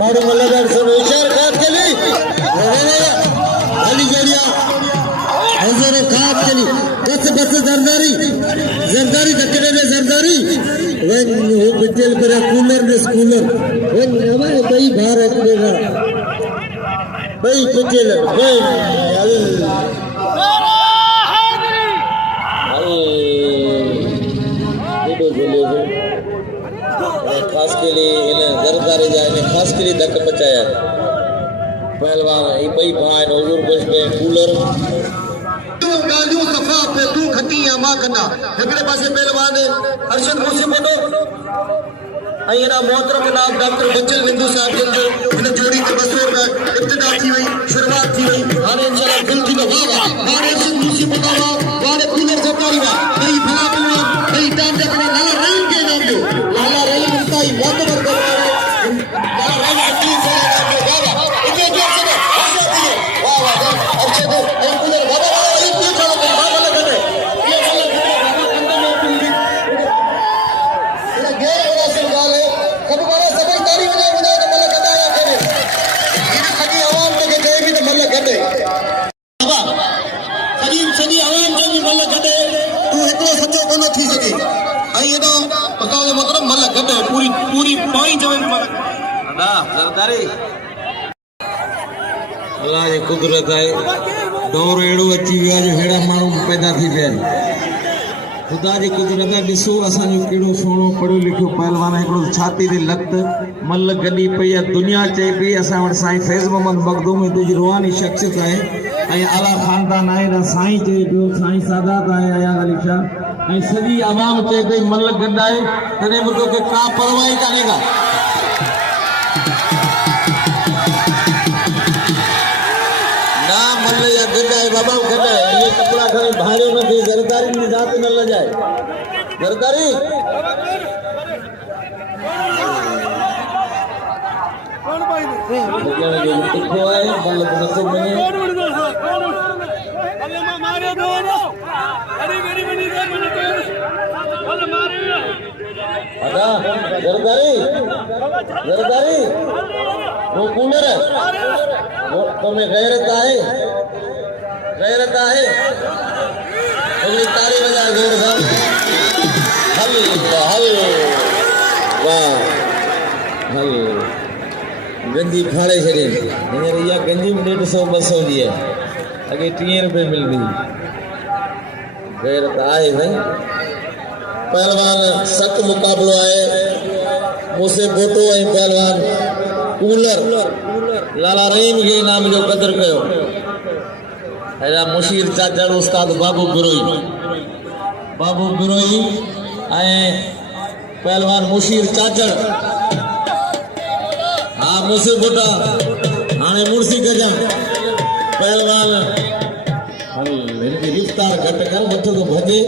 मारू मल्लदार से होशियार खास केली खाली गड़िया हजर खास केली बस बस जरदारी जरदारी दकड़े ने जरदारी वन हो बिटेल पर कूलर ने कूलर वन हमारे भाई बाहर रखनेगा भाई बिटेल खास के लिए इन्हें जरदारी जाए ने खास के लिए धक्क पचाया पहलवान ये भाई भाई हुजूर कुछ पे कूलर तू गालियों सफा पे तू खटी या मां कना एकड़े पासे पहलवान अर्शद मुसीबतो अयना मोहतरम जनाब डॉक्टर बच्चन बिंदु साहब जिन इन जोड़ी के 200 का इब्तिदा थी वई शुरुआत थी वई हाने इंशाल्लाह दिल थी वाह हाने अर्शद मुसीबतो वाले कूलर सरकारी वा नहीं भला कलवा नहीं टाइम तक ना रही के नाम जो लाला रही उनका ही बहुत बड़ा लाला रही की चला के बाबा इतने जोर से वाह वाह अर्शद ए कूलर बाबा ये क्यों चला के बाबा लगे ये वाला बाबा कंधे में पिंडी ये गेर वाला सरगाल है कब वाला समझदारी बना बना के मलक अदाया करे ये खड़ी आवाम में गए भी तो मलक गटे बाबा सजी आवाम जो भी मलक गटे तू इतना सच्चो कोन थी सके आई ना बताओ मतलब मलक गटे पूरी पूरी पाई जवे मलक अदा सरदारी अल्लाह जी कुदरत है दौर एड़ो अची वियो जो हेड़ा मानू पैदा थी पे खुदा जी कुदरत है दिसो असन जो केड़ो सोनो पढ़ो लिखो पहलवान एकड़ो छाती दी लत मल गडी पई दुनिया चे पई असा वर साईं फैज मोहम्मद मखदूम तुझी रूहानी शख्सियत है आई आला खानदान है ना साईं चे पियो साईं सादात है आया अली शाह आई सभी आवाम चे पई मल गडाए तने मुतो के का परवाह काने का ना मल या गडाए बाबा गडाए ये कपड़ा खणी भाड़ो न थी जरदारी ની જાત ન લજાય जरदारी કોણ ભાઈ ને જે તીખો આય બલ નસો બને અલે માં મારે દો અરે ગરી બની દે મને તો અલે મારે અદા जरदारी वो कूलर है वो तुम्हें गैरत है अगली ताली बजा जोर हल हल वाह हल गंजी फाड़े छे हींअर इहा गंजी 150-200 जी है अगे 30 रुपए मिलती गैरत आहे भाई पहलवान सख्त मुकाबलो है मुझसे बोटो है पहलवान कूलर लाला रहीम के नाम जो कदर कयो हेरा मुशीर चाचा उस्ताद बाबू बिरोई आए पहलवान मुशीर चाचड़ हाँ मुझसे बोटा हाँ मुर्सी गजा पहलवान इनकी रिफ्तार घट कर बच्चों को भगे